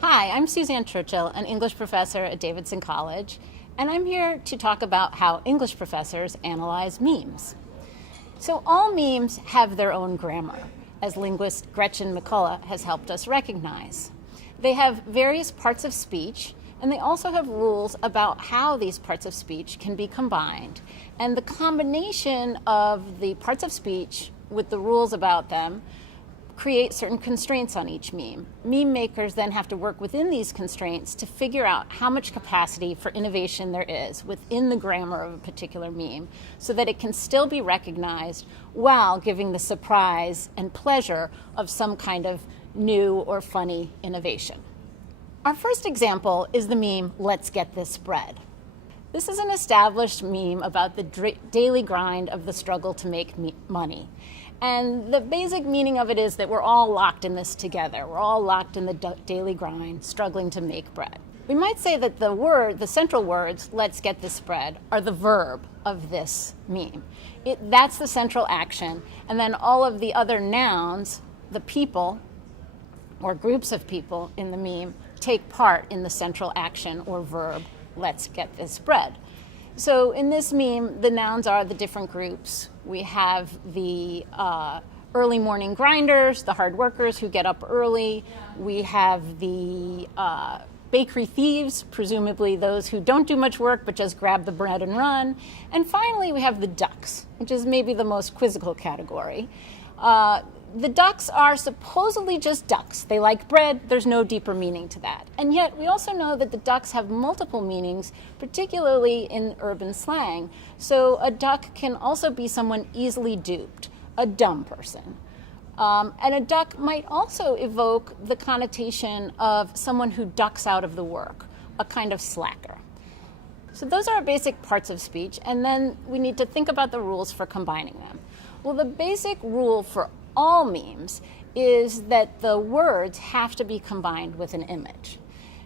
Hi, I'm Suzanne Churchill, an English professor at Davidson College, and I'm here to talk about how English professors analyze memes. So all memes have their own grammar, as linguist Gretchen McCulloch has helped us recognize. They have various parts of speech, and they also have rules about how these parts of speech can be combined. And the combination of the parts of speech with the rules about them create certain constraints on each meme. Meme makers then have to work within these constraints to figure out how much capacity for innovation there is within the grammar of a particular meme so that it can still be recognized while giving the surprise and pleasure of some kind of new or funny innovation. Our first example is the meme, "Let's get this bread." This is an established meme about the daily grind of the struggle to make money. And the basic meaning of it is that we're all locked in this together. We're all locked in the daily grind, struggling to make bread. We might say that the central words, "let's get this bread," are the verb of this meme. That's the central action. And then all of the other nouns, the people or groups of people in the meme, take part in the central action or verb, "let's get this bread." So in this meme, the nouns are the different groups. We have the early morning grinders, the hard workers who get up early. We have the bakery thieves, presumably those who don't do much work but just grab the bread and run. And finally, we have the ducks, which is maybe the most quizzical category. The ducks are supposedly just ducks. They like bread. There's no deeper meaning to that. And yet we also know that the ducks have multiple meanings, particularly in urban slang. So a duck can also be someone easily duped, a dumb person. And a duck might also evoke the connotation of someone who ducks out of the work, a kind of slacker. So those are our basic parts of speech, and then we need to think about the rules for combining them. Well, the basic rule for all memes is that the words have to be combined with an image.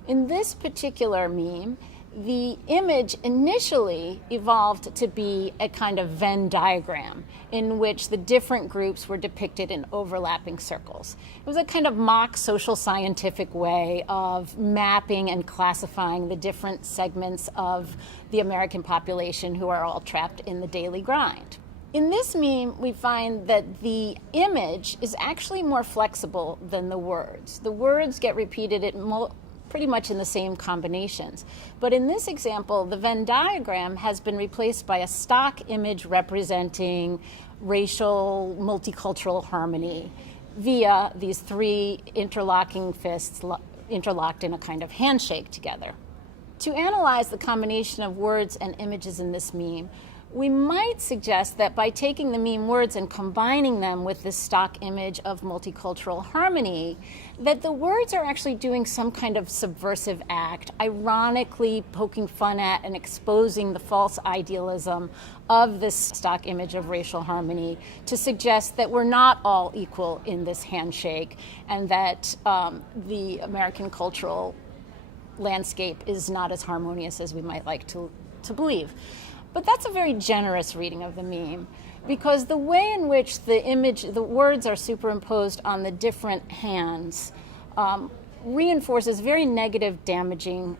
In this particular meme, the image initially evolved to be a kind of Venn diagram in which the different groups were depicted in overlapping circles. It was a kind of mock social scientific way of mapping and classifying the different segments of the American population who are all trapped in the daily grind. In this meme, we find that the image is actually more flexible than the words. The words get repeated pretty much in the same combinations. But in this example, the Venn diagram has been replaced by a stock image representing racial, multicultural harmony via these three interlocking fists interlocked in a kind of handshake together. To analyze the combination of words and images in this meme, we might suggest that by taking the meme words and combining them with this stock image of multicultural harmony, that the words are actually doing some kind of subversive act, ironically poking fun at and exposing the false idealism of this stock image of racial harmony to suggest that we're not all equal in this handshake and that the American cultural landscape is not as harmonious as we might like to believe. But that's a very generous reading of the meme because the way in which the words are superimposed on the different hands reinforces very negative, damaging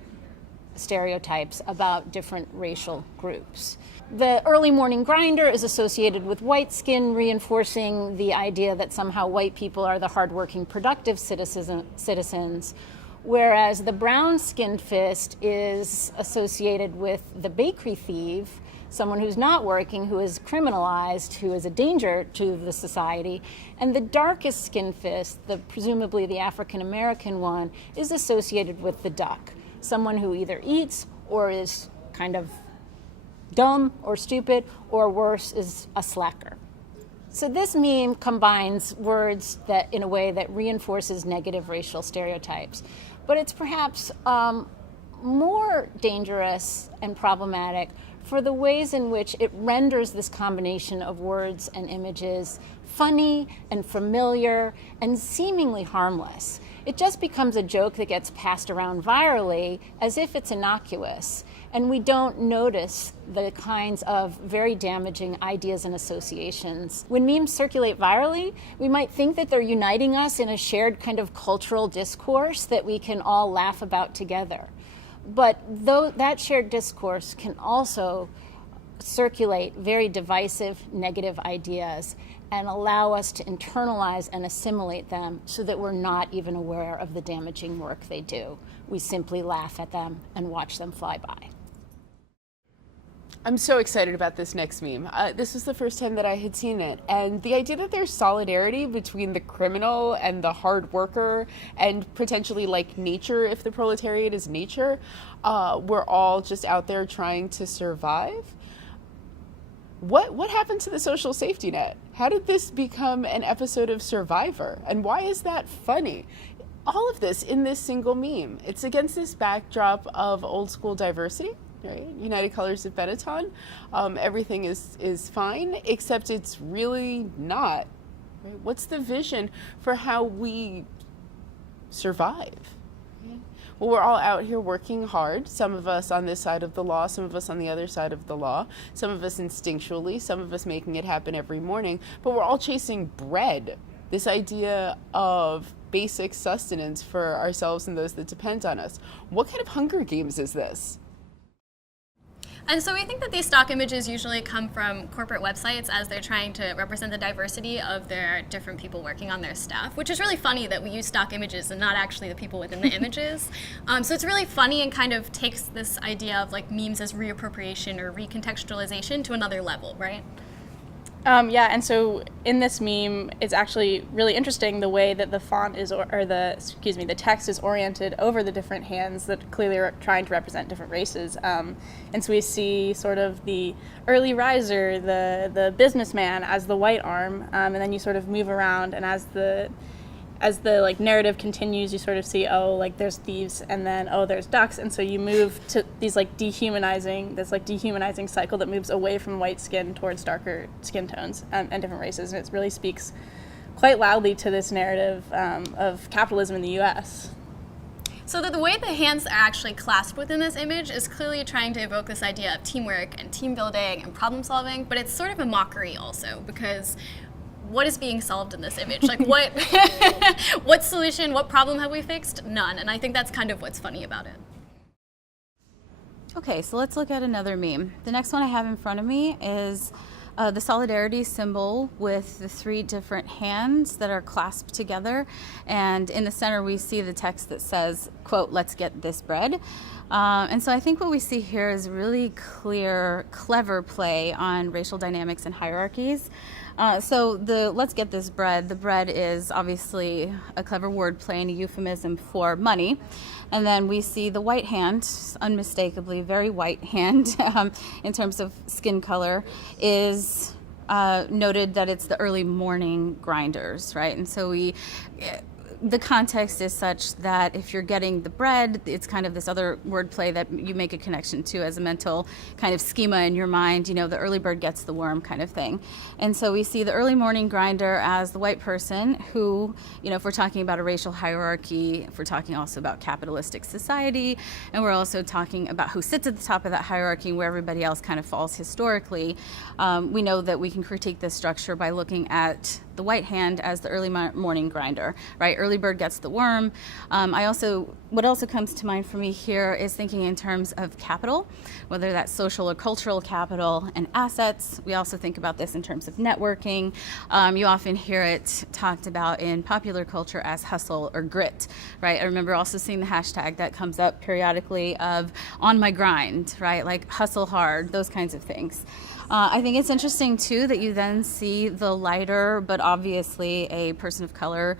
stereotypes about different racial groups. The early morning grinder is associated with white skin, reinforcing the idea that somehow white people are the hardworking, productive citizens. Whereas the brown-skinned fist is associated with the bakery thief, someone who's not working, who is criminalized, who is a danger to the society. And the darkest skinned fist, presumably the African-American one, is associated with the duck, someone who either eats or is kind of dumb or stupid, or worse, is a slacker. So this meme combines words that in a way that reinforces negative racial stereotypes. But it's perhaps more dangerous and problematic for the ways in which it renders this combination of words and images funny and familiar and seemingly harmless. It just becomes a joke that gets passed around virally as if it's innocuous, and we don't notice the kinds of very damaging ideas and associations. When memes circulate virally, we might think that they're uniting us in a shared kind of cultural discourse that we can all laugh about together. But though that shared discourse can also circulate very divisive, negative ideas and allow us to internalize and assimilate them so that we're not even aware of the damaging work they do. We simply laugh at them and watch them fly by. I'm so excited about this next meme. This was the first time that I had seen it, and the idea that there's solidarity between the criminal and the hard worker, and potentially like nature, if the proletariat is nature, we're all just out there trying to survive. What happened to the social safety net? How did this become an episode of Survivor? And why is that funny? All of this in this single meme. It's against this backdrop of old school diversity, right? United Colors of Benetton. Everything is fine, except it's really not. Right? What's the vision for how we survive? Well, we're all out here working hard, some of us on this side of the law, some of us on the other side of the law, some of us instinctually, some of us making it happen every morning, but we're all chasing bread. This idea of basic sustenance for ourselves and those that depend on us. What kind of Hunger Games is this? And so we think that these stock images usually come from corporate websites as they're trying to represent the diversity of their different people working on their staff, which is really funny that we use stock images and not actually the people within the images. So it's really funny and kind of takes this idea of like memes as reappropriation or recontextualization to another level, right? Yeah, and so in this meme, it's actually really interesting the way that the font is, the text is oriented over the different hands that clearly are trying to represent different races. And so we see sort of the early riser, the businessman as the white arm, and then you sort of move around, and as the like narrative continues, you sort of see, oh, like there's thieves, and then oh, there's ducks, and so you move to these like dehumanizing cycle that moves away from white skin towards darker skin tones and different races, and it really speaks quite loudly to this narrative of capitalism in the U.S. So that the way the hands are actually clasped within this image is clearly trying to evoke this idea of teamwork and team building and problem solving, but it's sort of a mockery also, because what is being solved in this image? Like what solution, what problem have we fixed? None. And I think that's kind of what's funny about it. Okay, so let's look at another meme. The next one I have in front of me is the solidarity symbol with the three different hands that are clasped together. And in the center, we see the text that says, quote, "Let's get this bread." And so I think what we see here is really clear, clever play on racial dynamics and hierarchies. So the "let's get this bread," the bread is obviously a clever word play and a euphemism for money. And then we see the white hand, unmistakably very white hand in terms of skin color, is noted that it's the early morning grinders, right? And so the context is such that if you're getting the bread, it's kind of this other wordplay that you make a connection to as a mental kind of schema in your mind, you know, the early bird gets the worm kind of thing. And so we see the early morning grinder as the white person who, you know, if we're talking about a racial hierarchy, if we're talking also about capitalistic society, and we're also talking about who sits at the top of that hierarchy and where everybody else kind of falls historically, we know that we can critique this structure by looking at the white hand as the early morning grinder, right? Early bird gets the worm. What also comes to mind for me here is thinking in terms of capital, whether that's social or cultural capital and assets. We also think about this in terms of networking. You often hear it talked about in popular culture as hustle or grit, right? I remember also seeing the hashtag that comes up periodically of on my grind, right? Like hustle hard, those kinds of things. I think it's interesting, too, that you then see the lighter, but obviously a person of color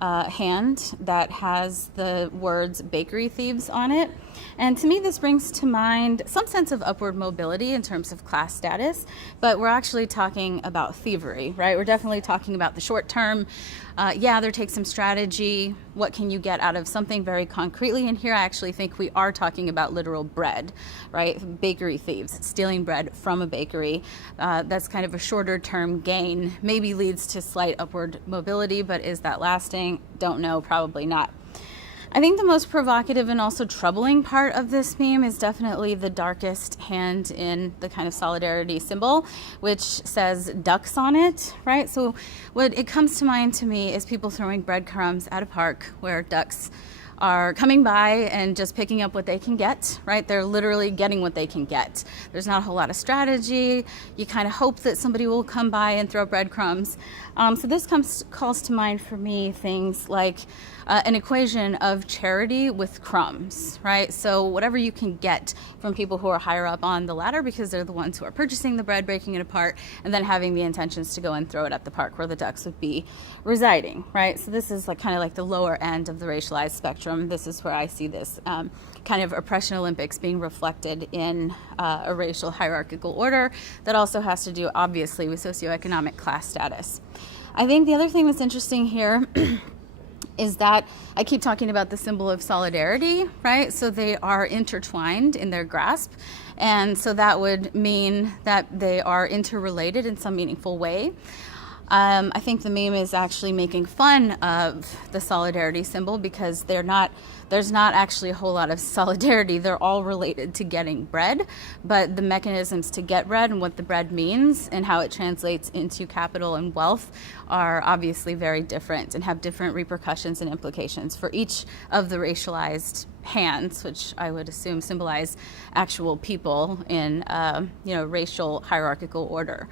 hand that has the words bakery thieves on it. And to me, this brings to mind some sense of upward mobility in terms of class status, but we're actually talking about thievery, right? We're definitely talking about the short term. There takes some strategy. What can you get out of something very concretely? And here I actually think we are talking about literal bread, right? Bakery thieves, stealing bread from a bakery. That's kind of a shorter term gain, maybe leads to slight upward mobility, but is that lasting? Don't know, probably not. I think the most provocative and also troubling part of this meme is definitely the darkest hand in the kind of solidarity symbol, which says ducks on it, right? So what it comes to mind to me is people throwing breadcrumbs at a park where ducks are coming by and just picking up what they can get, right? They're literally getting what they can get. There's not a whole lot of strategy. You kind of hope that somebody will come by and throw breadcrumbs. So this calls to mind for me things like an equation of charity with crumbs, right? So whatever you can get from people who are higher up on the ladder because they're the ones who are purchasing the bread, breaking it apart, and then having the intentions to go and throw it at the park where the ducks would be residing, right? So this is like kind of like the lower end of the racialized spectrum. This is where I see this kind of oppression Olympics being reflected in a racial hierarchical order that also has to do, obviously, with socioeconomic class status. I think the other thing that's interesting here is that I keep talking about the symbol of solidarity, right? So they are intertwined in their grasp. And so that would mean that they are interrelated in some meaningful way. I think the meme is actually making fun of the solidarity symbol because there's not actually a whole lot of solidarity. They're all related to getting bread, but the mechanisms to get bread and what the bread means and how it translates into capital and wealth are obviously very different and have different repercussions and implications for each of the racialized hands, which I would assume symbolize actual people in racial hierarchical order.